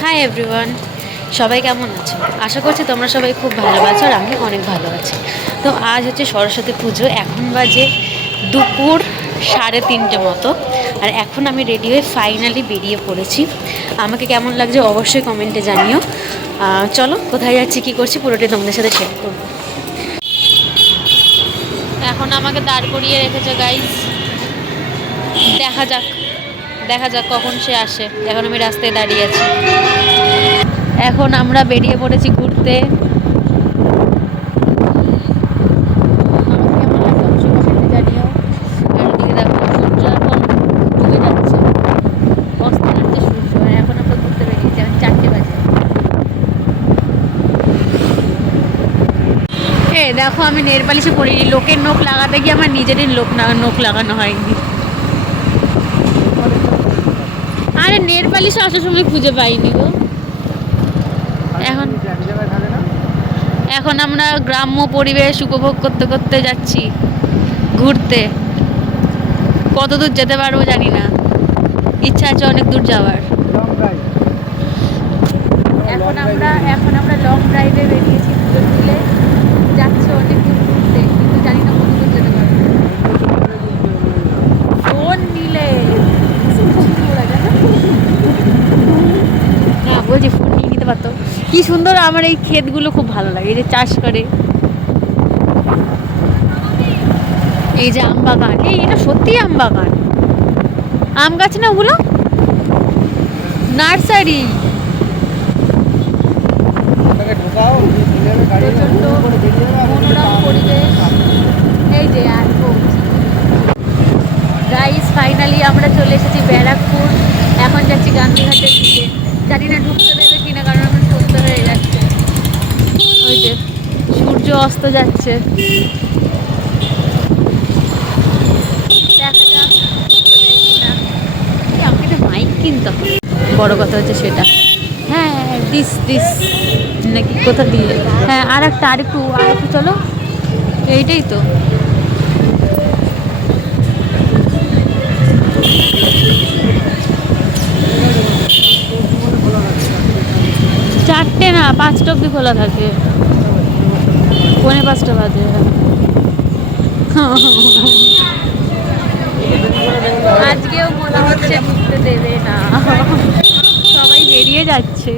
Hi everyone, সবাই কেমন আছো? আশা করছি তোমরা সবাই খুব ভালো আছো আর আমি অনেক ভালো আছি। তো আজ হচ্ছে সরস্বতী পুজো, এখন বাজে দুপুর 3:30 মতো। আর এখন আমি রেডি হয়ে ফাইনালি বেরিয়ে পড়েছি। আমাকে কেমন লাগছে অবশ্যই কমেন্টে জানিও। চলো, কোথায় যাচ্ছি কী করছি পুরোটাই তোমাদের সাথে শেয়ার করবো। এখন আমাকে দাঁড় করিয়ে রেখেছে গাইস, দেখা যাক কখন সে আসে। এখন আমি রাস্তায় দাঁড়িয়ে আছি। এখন আমরা বেরিয়ে পড়েছি ঘুরতে। দেখো, আমি নেল পালিশে পড়িনি, লোকের নখ লাগাতে গিয়ে আমার নিজেরই নখ লাগানো হয়নি। আরে নেল পালিশ আসার সময় খুঁজে পাইনি গো। এখন আমরা গ্রাম্য পরিবেশ উপভোগ করতে করতে যাচ্ছি ঘুরতে। কত দূর যেতে পারবো জানি না, ইচ্ছা আছে অনেক দূর যাওয়ার। এখন আমরা লং ড্রাইভে বেরিয়েছি, পুজো তুলে যাচ্ছি অনেক দূর ঘুরতে, কিন্তু জানি না কত দূর যেতে পারবো। ফোন নিলে হ্যাঁ বলছি, ফোন নিয়ে নিতে পারতো। কি সুন্দর, আমার এই ক্ষেতগুলো খুব ভালো লাগে, এই যে চাষ করে, এই যে আম বাগান। এটা সত্যি আম বাগান, আম গাছ না ওগুলো, নার্সারি। এই যে গাইস, ফাইনালি আমরা চলে এসেছি ব্যারাকপুর। এখন যাচ্ছি গান্ধীঘাটের দিকে। জানি না ঢুকতে দেবে কিনা, কারণ আমার সন্ধ্যা হয়ে যাচ্ছে। ওই যে সূর্য অস্ত যাচ্ছে, দেখা যাক ঢুকতে দেবে কিনা। আমাকে একটা মাইক কিনতে হবে, বড় কথা হচ্ছে সেটা। হ্যাঁ, দিস নাকি কোথা দিয়ে? হ্যাঁ, আরেকটু চলো, এইটাই তো। চারটে না, 5টা অব্দি খোলা থাকে, 4:45 বাজে। আজকেও মনে হচ্ছে ঢুকতে দেবে না, সবাই বেরিয়ে যাচ্ছে।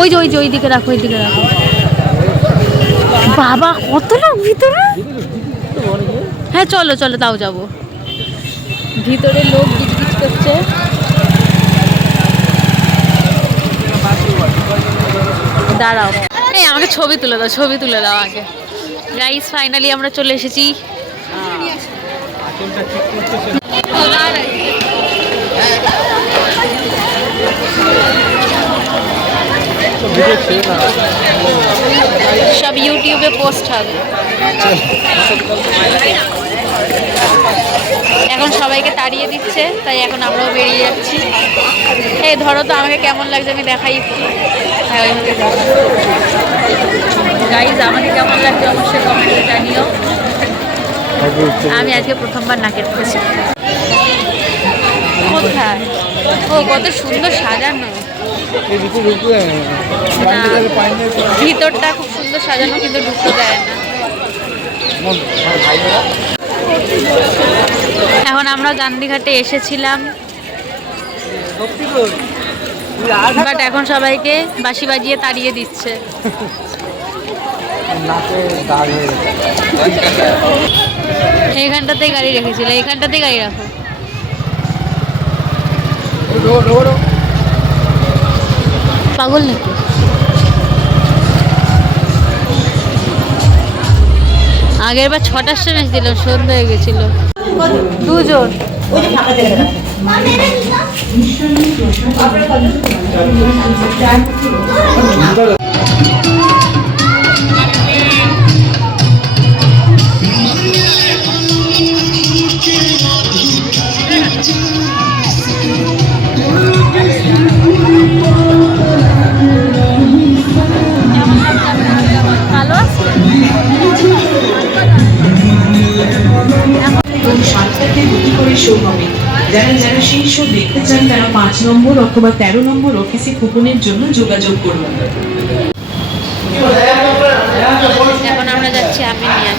ওই যে ওইদিকে রাখো, বাবা কত লোক ভিতরে। হ্যাঁ চলো, তাও যাবো। ভিতরে লোক গিজগিজ করছে। দাঁড়াও, এই আমাকে ছবি তুলে দাও আগে। গাইস, ফাইনালি আমরা চলে এসেছি। সব ইউটিউবে পোস্ট হবে। এখন সবাইকে তাড়িয়ে দিচ্ছে, তাই এখন আমরাও বেরিয়ে যাচ্ছি। এই ধরো তো, আমাকে কেমন লাগছে আমি দেখাই একটু। হ্যাঁ, গাইজ, আমাকে কেমন লাগছে অবশ্যই কমেন্টে জানিও। আমি আজকে প্রথমবার নাকের কেটেছি। কোথায়? ও কত সুন্দর সাজানো, ভিতরটা খুব সুন্দর সাজানো, কিন্তু ঢুকতে দেয় না। এখন আমরা গান্ধীঘাটে এসেছিলাম, বাট এখন সবাইকে বাঁশি বাজিয়ে তাড়িয়ে দিচ্ছে। এইখানটাতে গাড়ি রেখেছিল, এইখানটাতে গাড়ি রাখো। পাগল নাকি? আগের বার 6টার সময় ছিল, সন্ধ্যা হয়ে গেছিল। দুজন শো হবে। যারা যারা সেই শো দেখতে চান তারা 5 নম্বর অথবা 13 নম্বর অফিসে কুপনের জন্য যোগাযোগ করুন। এখন আমরা যাচ্ছি আমি নিয়ে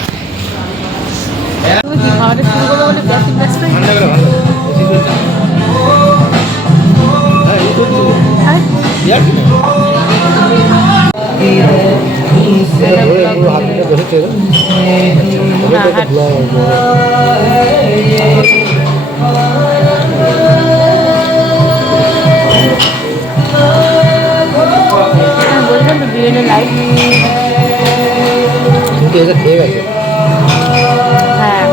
বলবেন তো বিরিয়ানি লাইট খেয়ে গেছে। হ্যাঁ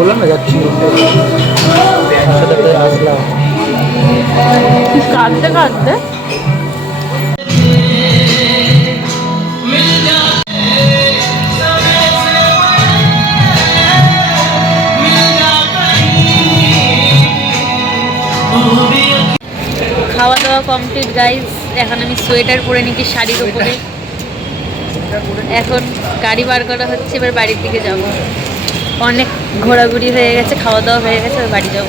বললাম না যাচ্ছি আসলাম কাঁদতে কাঁদতে খাওয়া দাওয়া কমপ্লিট গাইজ। এখন আমি সোয়েটার পরে নিচ্ছি শাড়ির উপরে। এখন গাড়ি বার করা হচ্ছে, এবার বাড়ির দিকে যাব। অনেক ঘোরাঘুরি হয়ে গেছে, খাওয়া দাওয়া হয়ে গেছে, এবার বাড়ি যাব।